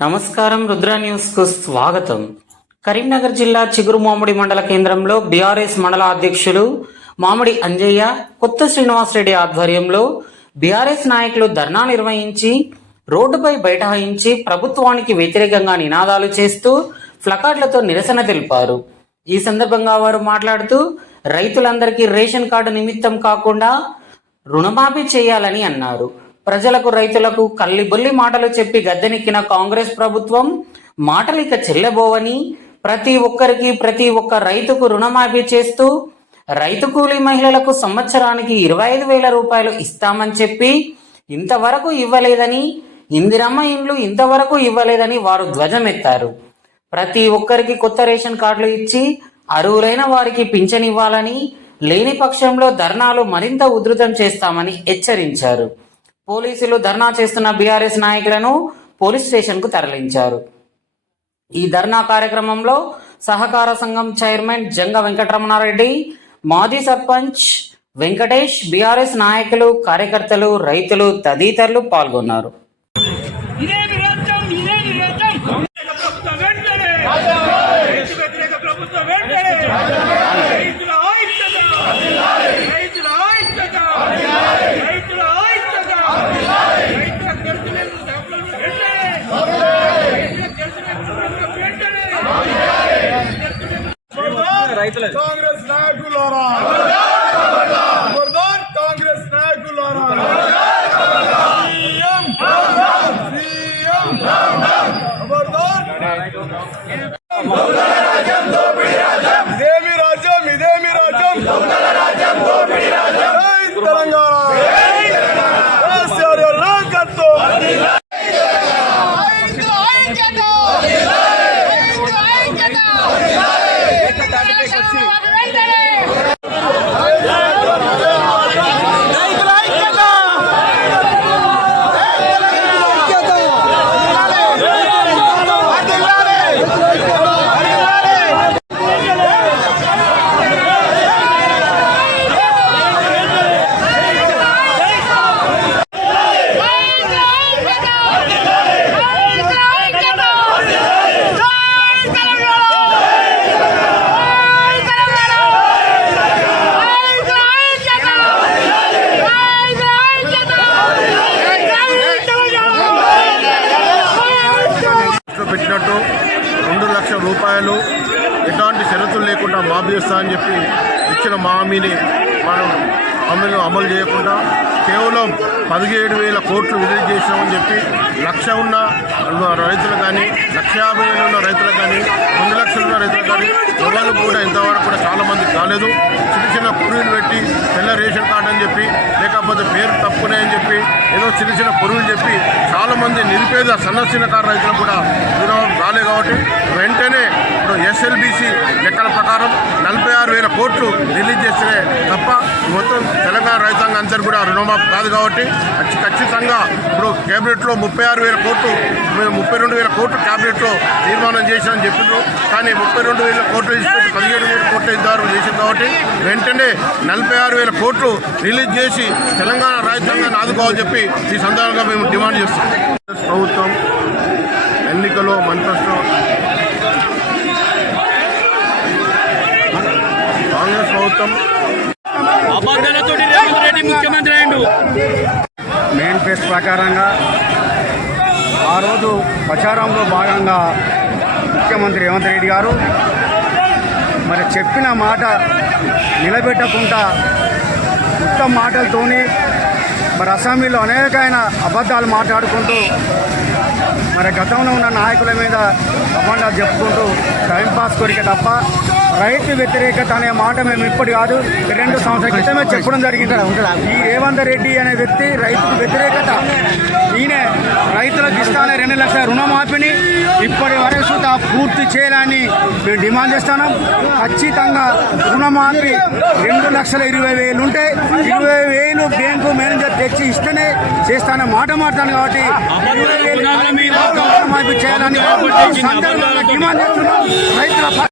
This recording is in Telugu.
నమస్కారం రుద్ర న్యూస్కు స్వాగతం. కరీంనగర్ జిల్లా చిగురు మామిడి మండల కేంద్రంలో బీఆర్ఎస్ మండల అధ్యక్షులు మామిడి అంజయ్య కొత్త శ్రీనివాసరెడ్డి ఆధ్వర్యంలో బీఆర్ఎస్ నాయకులు ధర్నా నిర్వహించి రోడ్డుపై బైఠాయించి ప్రభుత్వానికి వ్యతిరేకంగా నినాదాలు చేస్తూ ప్లకార్డులతో నిరసన తెలిపారు. ఈ సందర్భంగా వారు మాట్లాడుతూ రైతులందరికీ రేషన్ కార్డు నిమిత్తం కాకుండా రుణమాఫీ చేయాలని అన్నారు. ప్రజలకు రైతులకు కల్లిబొల్లి మాటలు చెప్పి గద్దెనెక్కిన కాంగ్రెస్ ప్రభుత్వం మాటలిక చెల్లబోవని ప్రతి ఒక్కరికి ప్రతి ఒక్క రైతుకు రుణమాఫీ చేస్తూ రైతు కూలీ మహిళలకు సంవత్సరానికి ఇరవై ఐదు వేల రూపాయలు ఇస్తామని చెప్పి ఇంతవరకు ఇవ్వలేదని ఇందిరమ్మ ఇండ్లు ఇంతవరకు ఇవ్వలేదని వారు ధ్వజమెత్తారు. ప్రతి ఒక్కరికి కొత్త రేషన్ కార్డులు ఇచ్చి అరువులైన వారికి పింఛనివ్వాలని లేని పక్షంలో ధర్నాలు మరింత ఉధృతం చేస్తామని హెచ్చరించారు. పోలీసులు ధర్నా చేస్తున్న బీఆర్ఎస్ నాయకులను పోలీస్ స్టేషన్కు తరలించారు. ఈ ధర్నా కార్యక్రమంలో సహకార సంఘం చైర్మన్ జంగ వెంకటరమణారెడ్డి మాజీ సర్పంచ్ వెంకటేష్ బీఆర్ఎస్ నాయకులు కార్యకర్తలు రైతులు తదితరులు పాల్గొన్నారు ఇదేమి రాజ్యం ఇదేమి రాజ్యం ప్రభుత్వం వెంటనే రైతు వ్యతిరేక ప్రభుత్వం వెంటనే రైతుల ఐక్యత రైతుల ఐక్యత రైతుల ఐక్యత రైతుల ఖర్చులను డబ్బులను వెంటనే రైతుల ఖర్చులను వెంటనే కాంగ్రెస్ నాయకులారా కాంగ్రెస్ నాయకులారా ఇదేమి రాజ్యం? ఇదేమి రాజ్యం? తెలంగాణ. లక్షల ఎటువంటి షరతులు లేకుండా మాఫీ చేస్తా అని చెప్పి ఇచ్చిన హామీని మనం అమలు అమలు చేయకుండా కేవలం పదిహేడు వేల కోట్లు విడుదల చేసినామని చెప్పి లక్ష ఉన్న రైతులు కానీ లక్ష యాభై వేలు ఉన్న రైతులు కానీ రెండు లక్షలు ఉన్న రైతులు కానీ ఎవరు కూడా ఇంతవరకు కూడా చాలామంది కాలేదు చిన్న చిన్న పురుగులు పెట్టి తెల్ల రేషన్ కార్డు అని చెప్పి లేకపోతే పేరు తప్పునే అని చెప్పి ఏదో చిన్న చిన్న పురుగులు చెప్పి చాలామంది నిరుపేద సన్న రైతులు కూడా రుణం రాలే కాబట్టి వెంటనే ఇప్పుడు ఎస్ఎల్బిసి లెక్కల ప్రకారం నలభై ఆరు వేల కోట్లు రిలీజ్ చేస్తే తప్ప మొత్తం తెలంగాణ రైతాంగం అందరు కూడా రుణమాఫీ కాదు కాబట్టి ఖచ్చితంగా ఇప్పుడు కేబినెట్లో ముప్పై ఆరు వేల కోట్లు ముప్పై రెండు వేల కోట్లు కేబినెట్లో తీర్మానం చేశామని చెప్పిండ్రు కానీ ముప్పై రెండు వేల కోట్లు ఇచ్చిపెట్టి పదిహేడు వేల కోట్లు ఇద్దరు చేసింది కాబట్టి వెంటనే నలభై ఆరు వేల కోట్లు రిలీజ్ చేసి తెలంగాణ రైతాంగాన్ని ఆదుకోవాలని చెప్పి ఈ సందర్భంగా మేము డిమాండ్ చేస్తున్నాం. ప్రభుత్వం ఎన్నికలో మేనిఫెస్టో కాంగ్రెస్ ప్రభుత్వం. ముఖ్యమంత్రి ఫేస్ ప్రకారంగా ఆ రోజు ప్రచారంలో భాగంగా ముఖ్యమంత్రి రేవంత్ రెడ్డి గారు మరి చెప్పిన మాట నిలబెట్టకుండా ఉత్తమ మాటలతోని మరి అసెంబ్లీలో అనేకమైన అబద్ధాలు మాట్లాడుకుంటూ మరి గతంలో ఉన్న నాయకుల మీద అబండాలు చెప్పుకుంటూ టైంపాస్ కొరికే తప్ప రైతు వ్యతిరేకత అనే మాట మేము ఇప్పుడు కాదు రెండు సంవత్సరాల క్రితమే చెప్పడం జరిగింది. ఈ రేవంత్ రెడ్డి అనే వ్యక్తి రైతుకు వ్యతిరేకత. ఈయన రైతులకు ఇస్తానే రెండు లక్షల రుణమాఫీని ఇప్పటి వరకు సుతా పూర్తి చేయాలని మేము డిమాండ్ చేస్తున్నాం. ఖచ్చితంగా రుణమాఫీ రెండు లక్షల ఇరవై వేలు ఉంటే ఇరవై వేలు బ్యాంకు మేనేజర్ తెచ్చి ఇస్తేనే చేస్తానని మాట మాట్లాడాను కాబట్టి ఇరవై వేలు రుణమాఫీ చేయాలని డిమాండ్ చేస్తున్నాం. రైతుల